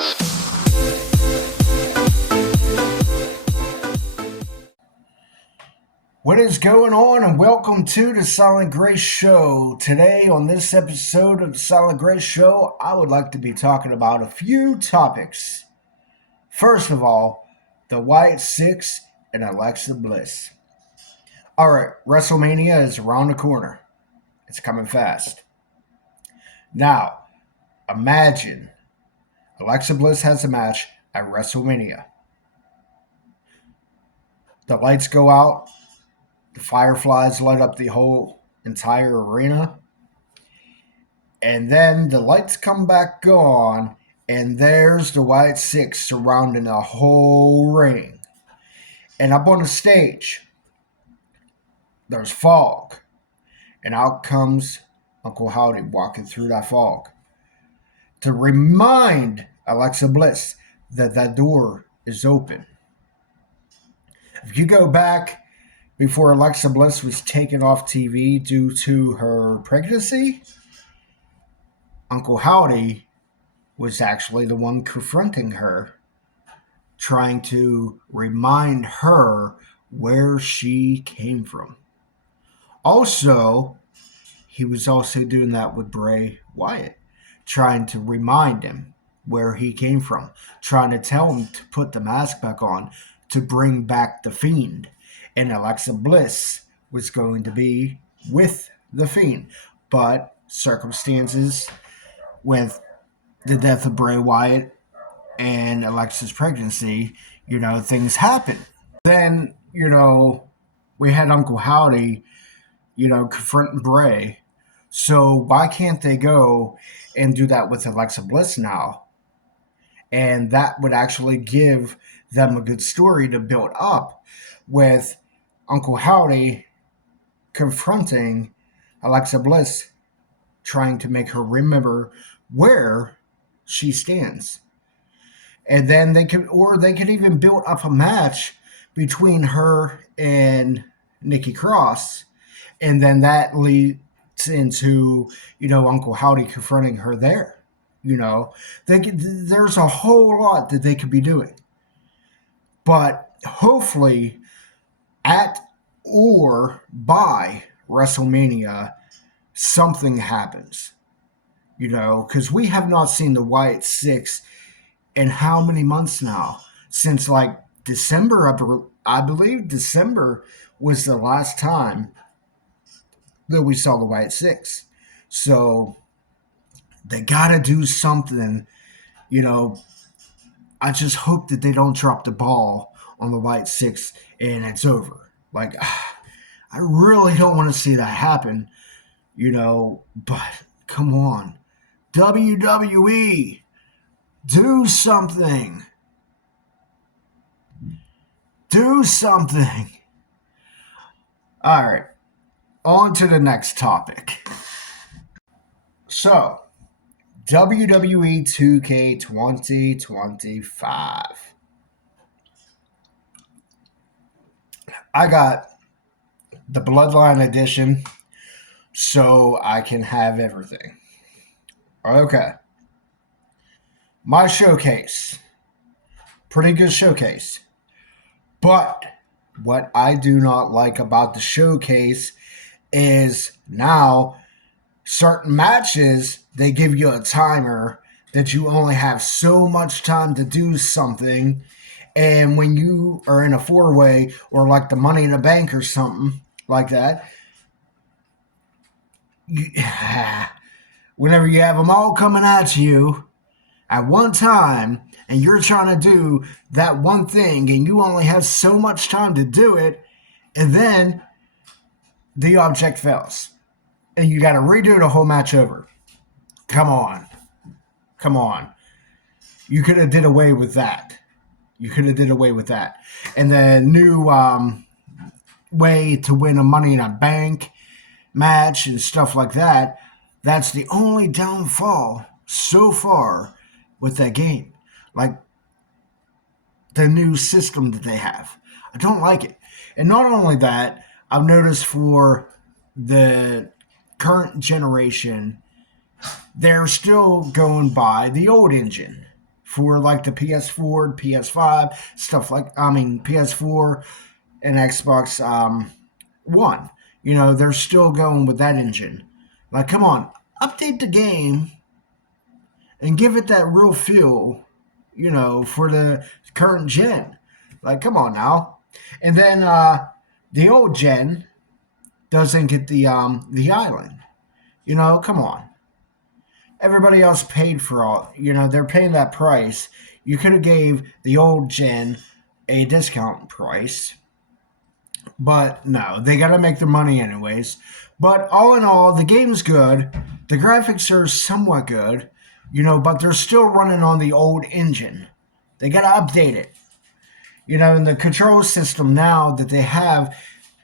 Grace. What is going on, and welcome to the Silent Grace Show. Today, on this episode of the Silent Grace Show, I would like to be talking about a few topics. First of all, the Wyatt Six and Alexa Bliss. Alright, WrestleMania is around the corner. It's coming fast. Now, imagine Alexa Bliss has a match at WrestleMania. The lights go out. The fireflies light up the whole entire arena. And then the lights come back on, and there's the Wyatt Six surrounding the whole ring. And up on the stage, there's fog. And out comes Uncle Howdy walking through that fog to remind Alexa Bliss that that door is open. If you go back before Alexa Bliss was taken off TV due to her pregnancy, Uncle Howdy was actually the one confronting her, trying to remind her where she came from. Also, he was also doing that with Bray Wyatt, trying to remind him where he came from, trying to tell him to put the mask back on to bring back the Fiend. And Alexa Bliss was going to be with the Fiend. But circumstances with the death of Bray Wyatt and Alexa's pregnancy, things happen. Then, we had Uncle Howdy, confronting Bray. So why can't they go and do that with Alexa Bliss now? And that would actually give them a good story to build up with Uncle Howdy confronting Alexa Bliss, trying to make her remember where she stands. And then they could even build up a match between her and Nikki Cross, and then that leads into Uncle Howdy confronting her there. There's a whole lot that they could be doing, but hopefully at or by WrestleMania, something happens, because we have not seen the Wyatt Six in how many months now? Since December, I believe December was the last time that we saw the Wyatt Six. So they got to do something, I just hope that they don't drop the ball on the Wyatt Six and it's over. I really don't want to see that happen, but come on. WWE, do something. Do something. All right, on to the next topic. So, WWE 2K 2025. I got the Bloodline edition so I can have everything. Okay. My showcase. Pretty good showcase. But what I do not like about the showcase is now certain matches, they give you a timer that you only have so much time to do something. And when you are in a four-way or like the Money in the Bank or something like that, whenever you have them all coming at you at one time and you're trying to do that one thing and you only have so much time to do it, and then the object fails and you got to redo the whole match over. Come on. You could have did away with that. And the new way to win a Money in a Bank match and stuff like that, that's the only downfall so far with that game. The new system that they have. I don't like it. And not only that, I've noticed for the current generation, they're still going by the old engine for like the PS4, PS5, stuff like, PS4 and Xbox One. They're still going with that engine. Like, come on, update the game and give it that real feel, for the current gen. Like, come on now. And then the old gen doesn't get the island. Come on. Everybody else paid for all. They're paying that price. You could have gave the old gen a discount price, but no, they got to make their money anyways. But all in all, the game's good. The graphics are somewhat good, but they're still running on the old engine. They got to update it. And the control system now that they have,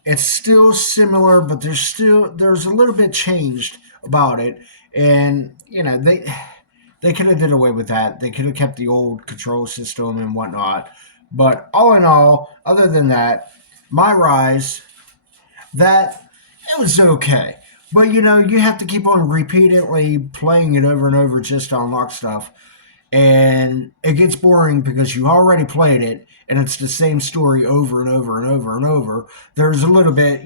it's still similar, but there's a little bit changed about it. And they could have did away with that. They could have kept the old control system and whatnot. But all in all, other than that, My Rise, that it was okay. But you have to keep on repeatedly playing it over and over just to unlock stuff. And it gets boring because you already played it and it's the same story over and over and over and over. There's a little bit,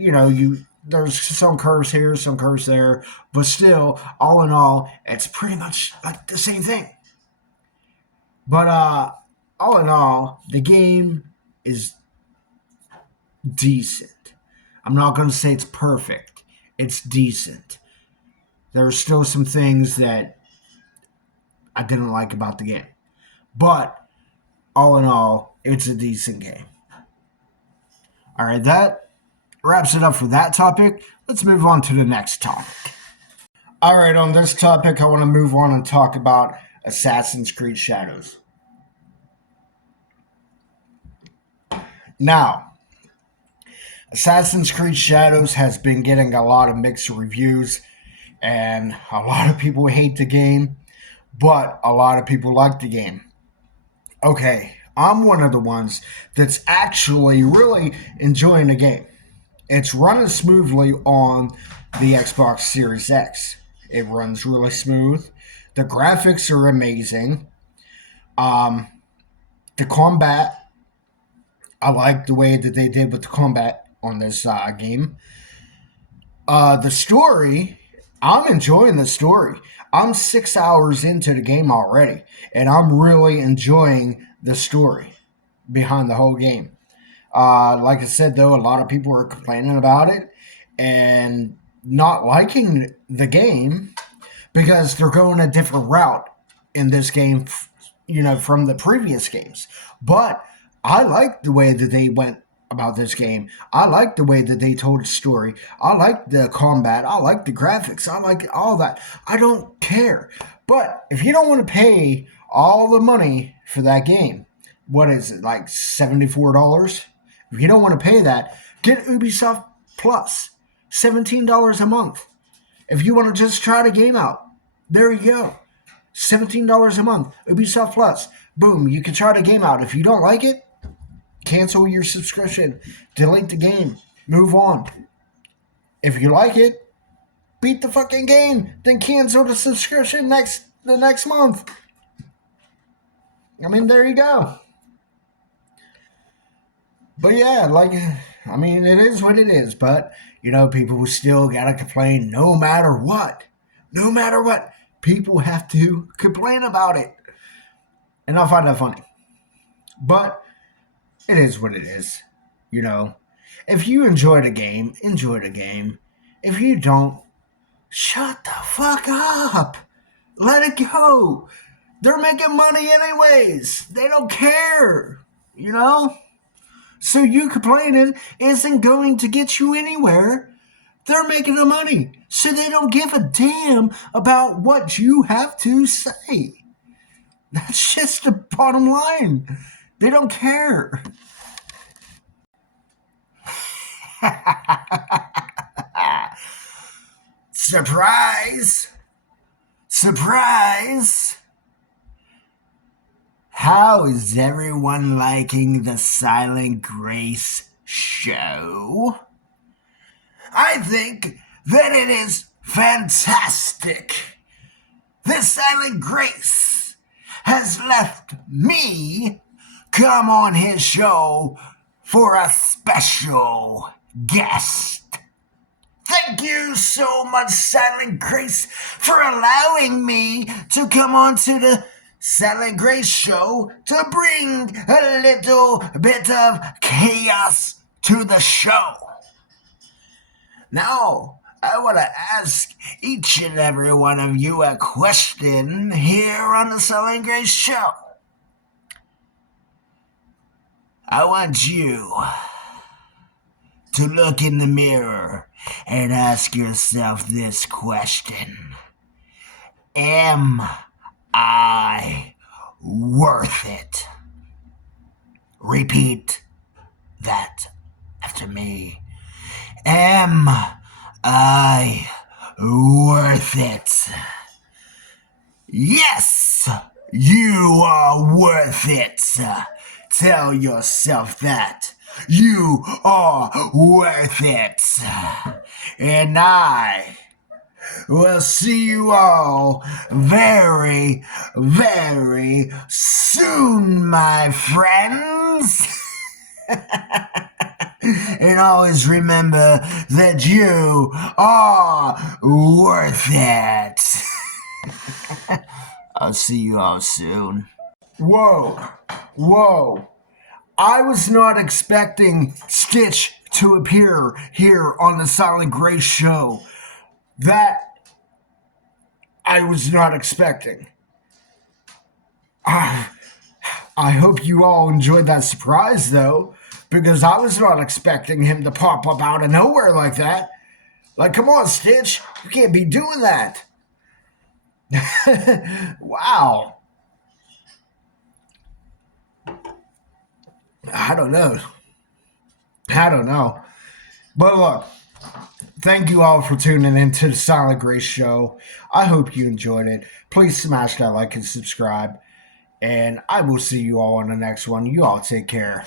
there's some curves here, some curves there, but still, all in all, it's pretty much like the same thing. But all in all, the game is decent. I'm not going to say it's perfect. It's decent. There are still some things that I didn't like about the game. But all in all, it's a decent game. All right, that wraps it up for that topic. Let's move on to the next topic. All right, on this topic, I want to move on and talk about Assassin's Creed Shadows. Now, Assassin's Creed Shadows has been getting a lot of mixed reviews, and a lot of people hate the game, but a lot of people like the game. Okay, I'm one of the ones that's actually really enjoying the game. It's running smoothly on the Xbox Series X. It runs really smooth. The graphics are amazing. The combat, I like the way that they did with the combat on this game. The story, I'm enjoying the story. I'm 6 hours into the game already, and I'm really enjoying the story behind the whole game. Like I said, though, a lot of people are complaining about it and not liking the game because they're going a different route in this game, from the previous games. But I like the way that they went about this game. I like the way that they told the story. I like the combat. I like the graphics. I like all that. I don't care. But if you don't want to pay all the money for that game, what is it, like $74? If you don't want to pay that, get Ubisoft Plus, $17 a month. If you want to just try the game out, there you go. $17 a month, Ubisoft Plus. Boom, you can try the game out. If you don't like it, cancel your subscription, delete the game, move on. If you like it, beat the fucking game, then cancel the subscription the next month. I mean, there you go. But yeah, it is what it is. But, people still gotta complain no matter what. No matter what. People have to complain about it. And I find that funny. But it is what it is. If you enjoy the game, enjoy the game. If you don't, shut the fuck up. Let it go. They're making money anyways. They don't care. So you complaining isn't going to get you anywhere. They're making the money. So they don't give a damn about what you have to say. That's just the bottom line. They don't care. Surprise! Surprise! How is everyone liking the Silent Grace show? I think that it is fantastic. The Silent Grace has left me come on his show for a special guest. Thank you so much, Silent Grace, for allowing me to come on to the Silent Grace show to bring a little bit of chaos to the show. Now, I want to ask each and every one of you a question here on the Silent Grace show. I want you to look in the mirror and ask yourself this question. Am I worth it? Repeat that after me. Am I worth it? Yes, you are worth it. Tell yourself that. You are worth it. And I will see you all very, very soon, my friends. And always remember that you are worth it. I'll see you all soon. Whoa. I was not expecting Stitch to appear here on the Silent Grace show. That I was not expecting. I hope you all enjoyed that surprise, though, because I was not expecting him to pop up out of nowhere like that. Like, come on, Stitch. You can't be doing that. Wow. I don't know. But look, thank you all for tuning into the Silent Grace show. I hope you enjoyed it. Please smash that like and subscribe. And I will see you all on the next one. You all take care.